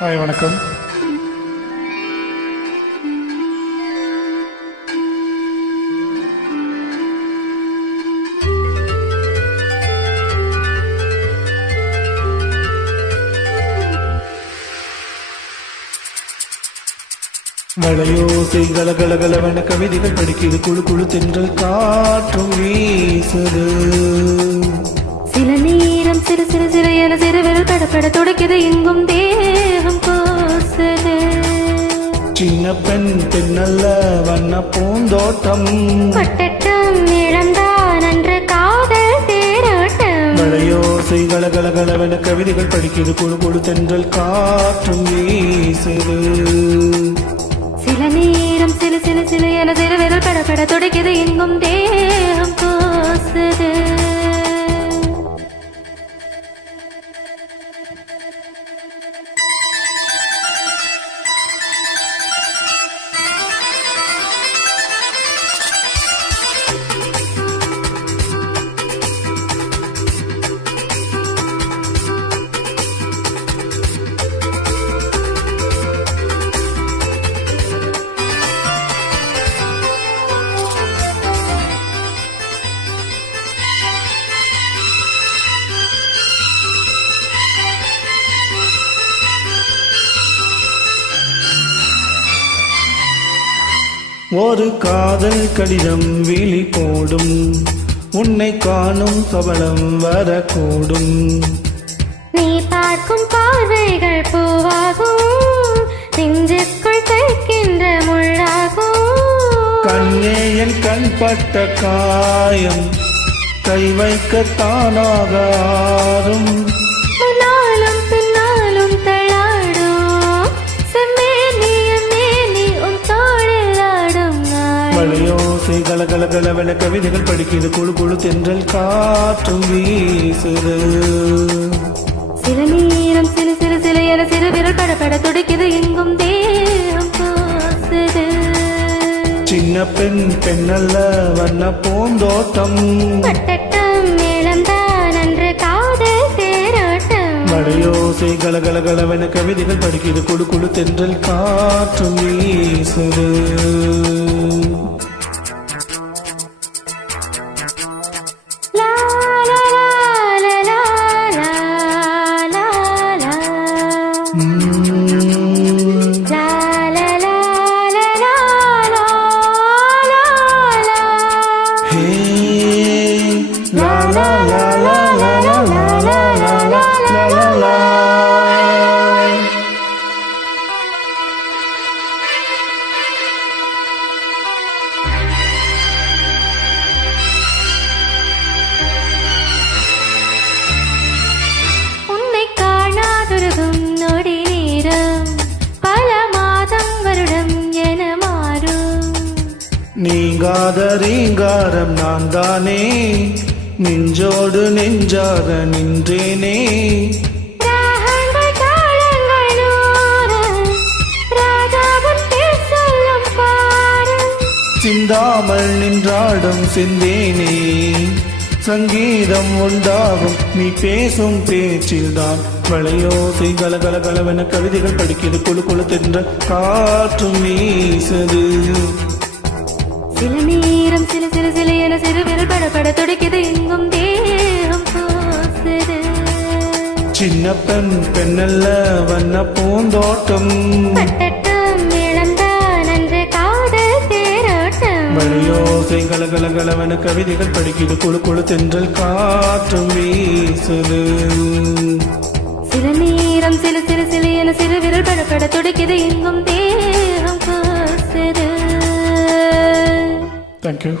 Hi வணக்கம். வளையோசை கலகலகலவென கவிதைகள் படிக்குது குழு குழு தென்றல் காற்றும் வீசுது. சில நேரம் சிறு சிறு சிறு என சிறு விரல் படப்பட துடைக்குது எங்கும் கோசுது சின்ன பெண் பெண்ணல்ல வண்ண பூந்தோட்டம். கொட்டட்டும் இழந்தான் அன்று காதல் தேரோட்டம். வளையோசை கலகலகலவென கவிதைகள் படிக்குது குழு குழு தென்றல் காற்றும் வீசுது. சில நேரம் சிறு சிறு சிறு என சிறு விரல் படப்பட துடைக்குது எங்கும் தேகம் கோசுது ஒரு காதல் கடிதம் விழி போடும். உன்னை காணும் சபலம் வரக்கூடும். நீ பார்க்கும் பார்வைகள் பூவாகும். நெஞ்சுக்குள் தைக்கின்ற முள்ளாகும். கண்ணே என் கண் பட்ட காயம் கை வைக்க தானாக ஆறும் வளையோசை கலகலகலவென கவிதைகள் படிக்குது. குழு குழு தென்றல் காற்றும் வீசுது. சில நேரம் சிறு சிறு சிறு என சிறு விரல் படப்பட துடிக்குது. எங்கும் கோசுது. சின்ன பெண் பெண்ணல்ல வண்ண பூந்தோட்டம். காதல் தேரோட்டம். வளையோசை கலகலகலவென கவிதைகள் படிக்குது. குழு குழு தென்றல் காற்றும் வீசுது. Hey நீங்காத ரீங்காரம் நான் தானே நெஞ்சோடு நெஞ்சாக நின்றேனே? சிந்தாமல் நின்றாடும் சிந்தேனே. சங்கீதம் உண்டாகும் நீ பேசும் பேச்சில்தான். வளையோசை கலகல கலவென கவிதைகள் படிக்கிறது குழு குழு தென்ற காற்றும் வீசுது. சின்ன பெண் பெண்ணல்ல வண்ண பூந்தோட்டம். பட்டட்டம் இழந்தான் அன்று காதல் தேரோட்டம். வளையோசை கலகல கலவென கவிதைகள் படிக்கிறது குழு குழு தென்றல் காற்றும் வீசுது. சில நேரம் சில சிறு சில என சிறு விரல் படப்பட துடிக்குது. எங்கும் தேகம் கூசுது தேங்க்யூ